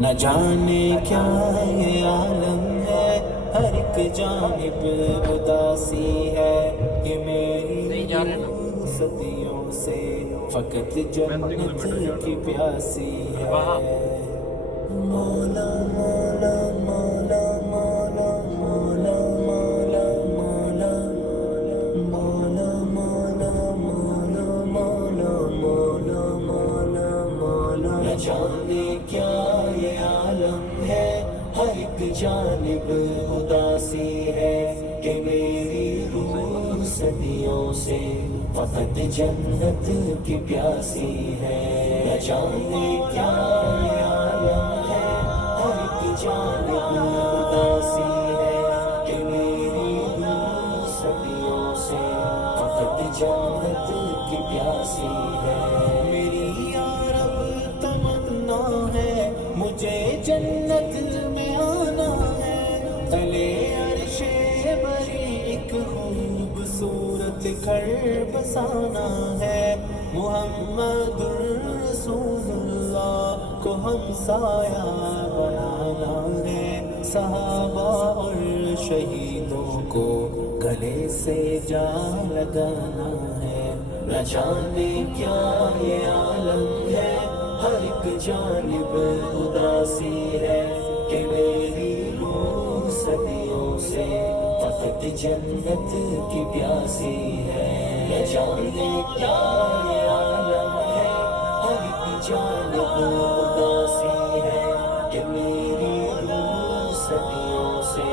نہ جانے کیا یہ عالم ہے، ہر ایک جانب اداسی ہے، کہ میری روح صدیوں سے فقط جنت کی پیاسی ہے۔ مولا مولا مولا مولا مولا مولا مولا مولا مولا مولا مولا مولا مولا مولا۔ نہ جانے کیا یہ عالم ہے، ہر ایک جانب اداسی ہے، کہ میری روح صدیوں سے فقط جنت کی پیاسی ہے۔ نہ جانے کیا یہ عالم ہے، ہر ایک جانب اداسی ہے، کہ میری روح صدیوں سے فقط جنت کی پیاسی ہے۔ میری یا رب تمنا ہے، مجھے جنت میں آنا ہے، تلے عرش بری ایک خوبصورت گھر بسانا ہے، محمد رسول اللہ کو ہم سایہ بنانا ہے، صحابہ اور شہیدوں کو گلے سے جا لگانا ہے۔ نہ جانے کیا یہ عالم ہے، ہر ایک جانب اداسی ہے، کہ میری روح صدیوں سے فقط جنت کی پیاسی ہے۔ نہ جانے کیا یہ عالم ہے، ہر ایک جانب اداسی ہے، کہ میری روح صدیوں سے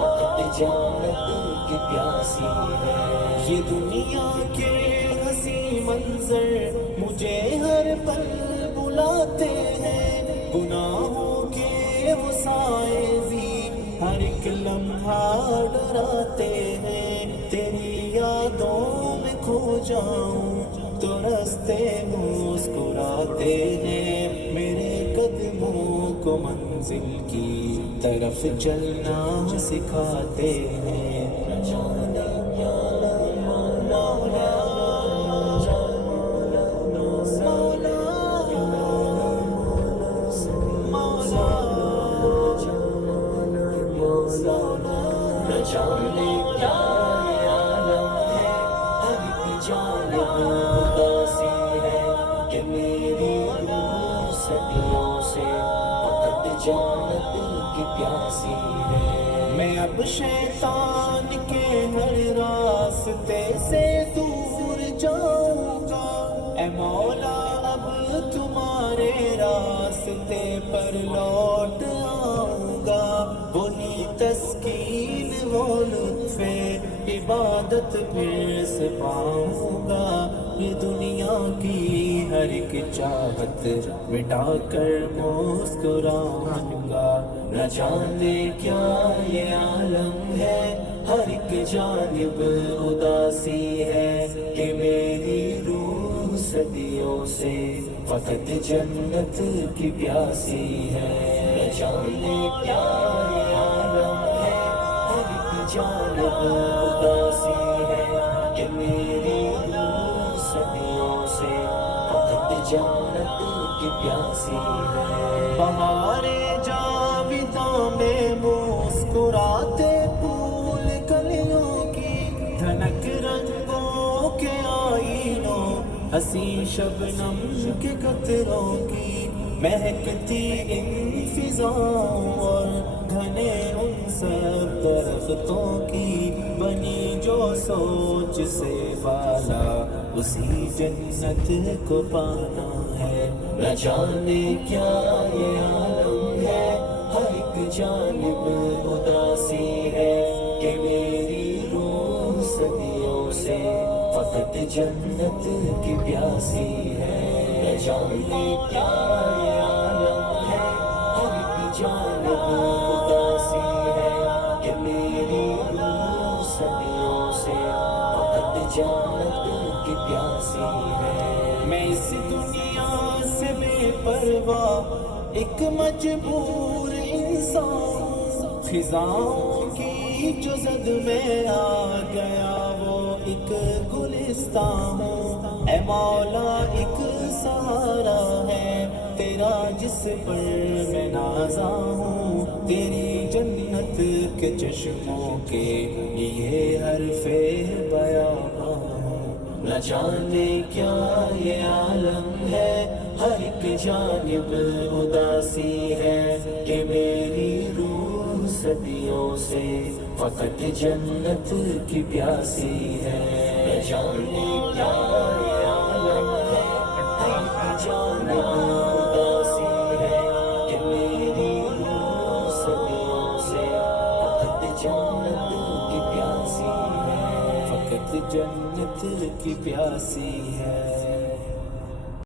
فقط جنت کی پیاسی ہے۔ یہ دنیا کے ہنسی منظر مجھے ہر پل بلاتے ہیں، گناہوں کے وہ سائے بھی ہر ایک لمحہ ڈراتے ہیں، تیری یادوں میں کھو جاؤں تو راستے مسکراتے ہیں، میرے قدموں کو منزل کی طرف چلنا سکھاتے ہیں۔ نہ جانے کیا یہ عالم ہے، ہر ایک جانب اداسی ہے، کہ میری روح صدیوں سے فقط جنت کی پیاسی ہے۔ میں اب شیطان کے ہر راستے سے دور جاؤں گا، اے مولا اب تمہارے راستے پر لوٹ آؤں گا، وہی تسکین وہ لطف عبادت پھر سے پاؤں گا، یہ دنیا کی ہر ایک چاہت مٹا کر مسکراؤں گا۔ نہ جانے کیا یہ عالم ہے، ہر ایک جانب اداسی ہے، کہ میری روح صدیوں سے فقط جنت کی پیاسی ہے۔ نہ جانے کیا یہ عالم ہے، ہر ایک جانب اداسی ہے، کہ میری روح صدیوں سے فقط جنت کی پیاسی ہے۔ بہار جاویداں میں مسکراتے پھول کلیوں کی، دھنک رنگوں کے آئینوں، ہنسی شبنم کے قطروں کی، مہکتی ان فضاؤں اور گھنے ان سب درختوں کی، بنی جو سوچ سے بالا اسی جنت کو پانا ہے۔ نہ جانے کیا یہ عالم ہے، ہر ایک جانب اداسی ہے، کہ میری روح صدیوں سے فقط جنت کی پیاسی ہے۔ نہ جانے کیا یہ عالم ہے، ہر ایک جانب اداسی ہے، کہ میری روح صدیوں سے فقط جنت کی پیاسی ہے۔ میں اس دنیا سے بے پرواہ ایک مجبور انسان، خزاں کی جو زد میں آ گیا وہ ایک گلستان ہوں، اے مولا ایک سہارا ہے تیرا جس پر میں نازا ہوں، تیری جنت کے چشموں کے یہ حرف بیاباں ہوں۔ نہ جانے کیا یہ عالم ہے، ہر ایک جانب اداسی ہے، کہ میری روح صدیوں سے فقط جنت کی پیاسی ہے۔ نہ جانے کیا یہ عالم ہے، ہر ایک جانب اداسی ہے، کہ میری روح صدیوں سے فقط جنت کی پیاسی ہے، فقط جنت کی پیاسی ہے۔